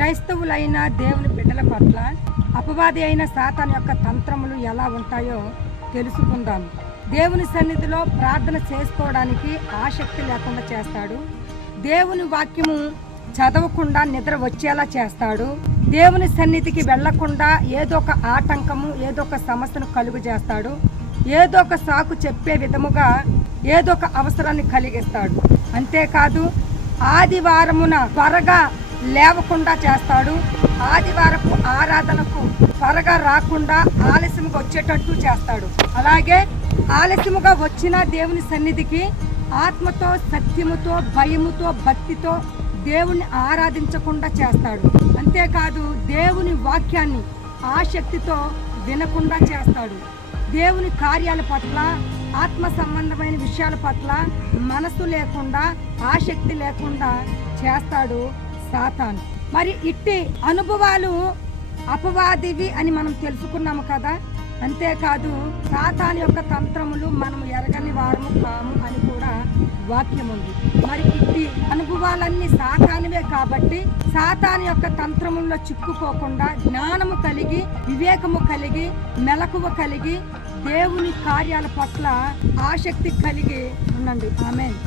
క్రైస్తవులైన దేవుని బిడ్డల పట్ల అపవాది అయిన సాతాను యొక్క తంత్రములు ఎలా ఉంటాయో తెలుసుకుందాం. దేవుని సన్నిధిలో ప్రార్థన చేసుకోవడానికి ఆసక్తి లేకుండా చేస్తాడు. దేవుని వాక్యము చదవకుండా నిద్ర వచ్చేలా చేస్తాడు. దేవుని సన్నిధికి వెళ్లకుండా ఏదో ఒక ఆటంకము, ఏదో ఒక సమస్యను కలుగు చేస్తాడు. ఏదో ఒక సాకు చెప్పే విధముగా ఏదో ఒక అవసరాన్ని కలిగిస్తాడు. అంతేకాదు ఆదివారమున త్వరగా లేవకుండా చేస్తాడు. ఆదివారపు ఆరాధనకు త్వరగా రాకుండా ఆలస్యంగా వచ్చేటట్టు చేస్తాడు. అలాగే ఆలస్యముగా వచ్చిన దేవుని సన్నిధికి ఆత్మతో, సత్యముతో, భయముతో, భక్తితో దేవుణ్ణి ఆరాధించకుండా చేస్తాడు. అంతేకాదు దేవుని వాక్యాన్ని ఆసక్తితో వినకుండా చేస్తాడు. దేవుని కార్యాల పట్ల, ఆత్మ సంబంధమైన విషయాల పట్ల మనసు లేకుండా, ఆసక్తి లేకుండా చేస్తాడు సాతాను. మరి ఇట్టి అనుభవాలు అపవాదివి అని మనం తెలుసుకున్నాము కదా. అంతేకాదు సాతాను యొక్క తంత్రములు మనం ఎరగని వారము కాము అని కూడా వాక్యం ఉంది. మరి ఇట్టి అనుభవాలన్నీ సాతానువే కాబట్టి సాతాను యొక్క తంత్రముల్లో చిక్కుకోకుండా జ్ఞానము కలిగి, వివేకము కలిగి, మెలకువ కలిగి, దేవుని కార్యాల పట్ల ఆసక్తి కలిగి ఉండండి. ఆమేన్.